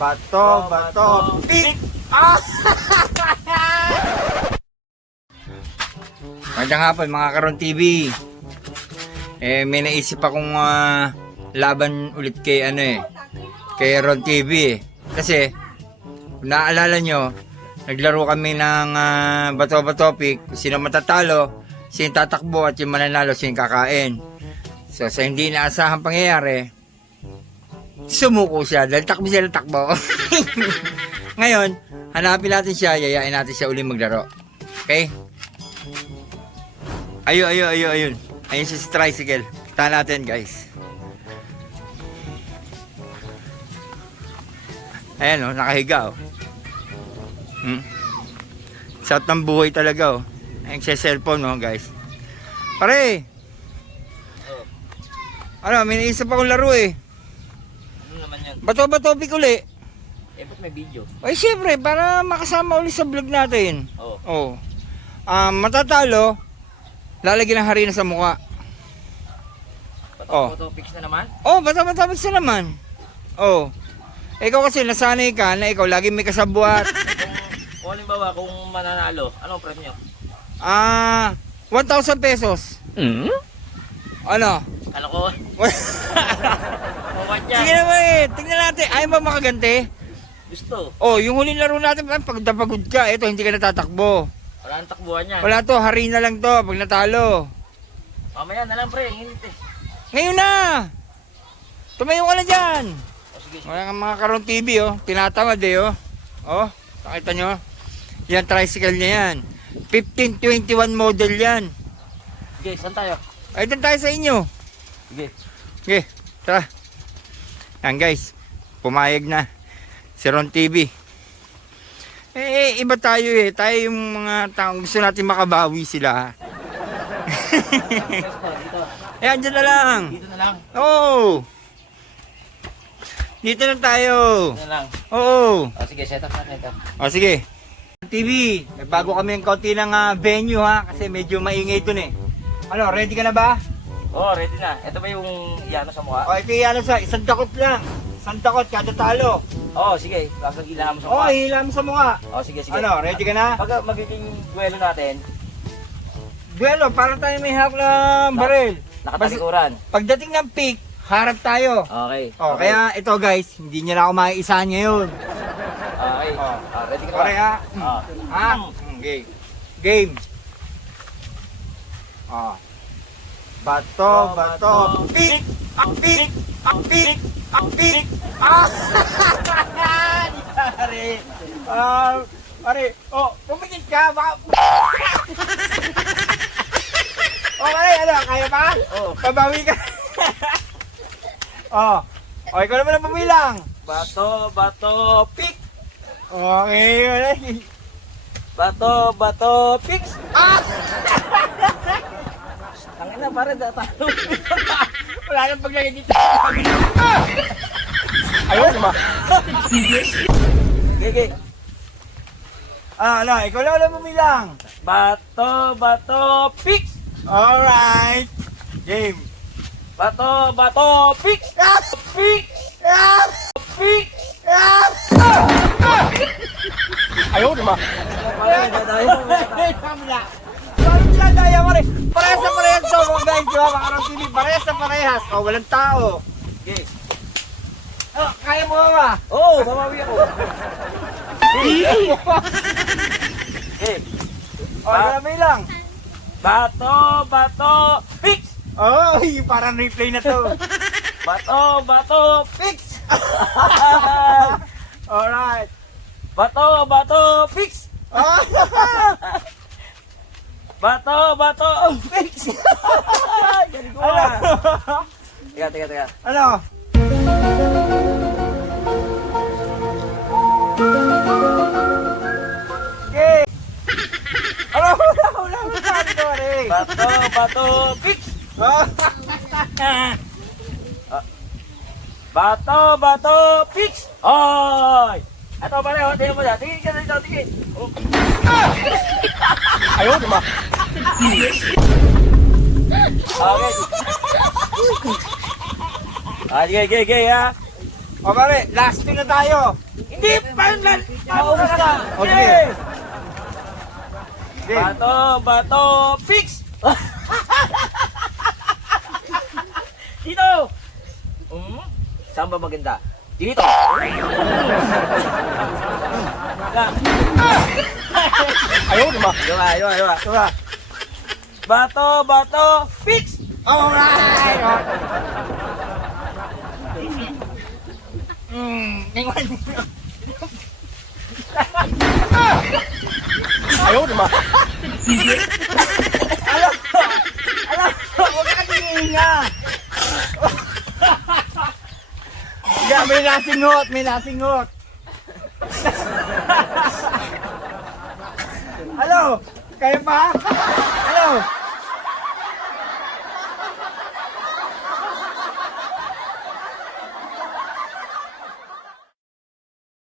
Bato, pik! Ah! Magandang hapon mga Karon TV. May naisip akong laban ulit kay kay Ron TV Kasi kung naaalala nyo, naglaro kami ng bato-bato pick. Sino matatalo, sino tatakbo at yung mananalo, sino kakain. So sa hindi inaasahang pangyayari, sumuko siya dahil takbo siya ng takbo. Ngayon, hanapin natin siya, yayain natin siya uli maglaro. Okay? Ayun. Ayun si tricycle. Kita natin, guys. Ayan o, nakahiga o. Sarap ng buhay talaga o. Ayun siya cellphone o, guys. Pare! May naisip akong laro eh. Ano naman yan? Bato-bato pick uli. Ba't may video? Ay, syempre, para makasama uli sa vlog natin. Oo. Matatalo, lalagyan ng harina sa mukha. Photo pics na naman? Bato-bato pick na naman. Ikaw kasi nasanay ka na ikaw lagi may kasabwat. Kung halimbawa, kung mananalo, anong premyo? 1,000 pesos. Ano? Ano ko? Sige naman tignan natin. Ayaw ba makaganti? Gusto. Yung huling laro natin, pag napagod ka, ito hindi ka natatakbo. Wala ang takbuhan niya. Wala to, harina lang to pag natalo. Mamaya na lang pre, init eh. Ngayon na! Tumayo ka na dyan! Sige. Wala nga mga Karon TV tinatamad nakita nyo? Yan tricycle niya yan. 1521 model yan. Sige, saan tayo? Ay, doon tayo sa inyo. Sige, tara. Yan guys, pumayag na si Ron TV. Iba tayo tayo yung mga taong gusto natin makabawi sila. Andyan na lang. Dito na lang. Dito na tayo. Dito na lang. Sige, set up natin ito. Sige. TV, bago kami ng konti ng venue kasi medyo maingay dun eh. Ready ka na ba? Ready na. Ito ba yung iano sa mukha? Ito yung sa isang dakot lang. Isang dakot kada talo. Sige. Bakit hilahan mo sa mukha? Hilahan mo sa mukha. Sige. Ready ka na? Pag magiging duelo natin, Duelo, para tayo may hawak ng baril. nakatalikuran. Pagdating ng peak, harap tayo. Okay. Kaya ito guys, hindi niya na ako maiisahan ngayon. Okay. Ready ka Pare ba? Okay. Game. Bato, pick! Ang pick! Pare, pumikit ka, baka... Pare, kaya ba? Pabawi ka. Ikaw naman ang pumilang. Bato, pick! Okay. Bato, pick! Tangin na, pare, talo. Wala nang paglagay dito. Ayaw naman. Okay. Ikaw lang ang pumilang. Bato, pick! Alright. Game. Bato, pick! Pick! Pick! Ayaw naman. Pare, Daya mo rin. Parehas to guys, di ba? Mga Karon TV, parehas. Walang tao. Okay. Kaya mo ba? Babawi ako. Okay. May lang. Bato, pick! Parang replay na to. Bato, pick! Alright. Bato, pick! Bato, pick! Galing ko Teka. Okay. Wala sabi ko rin. Bato, pick! Bato, pick! Ito pare, tingin mo na. Tingin ka dito, tingin. Ayaw naman. Okay. Sige ha. O pare, last two na tayo. Hindi pa lang. Maubos ka. Okay. Bato, fix! Dito! Saan ba maganda? Dito! Ayaw naman. Diba? Bato, fix! Alright! Ayaw naman. Huwag ka tingin Yeah, may nasingot. Hello? Kaya pa? Hello?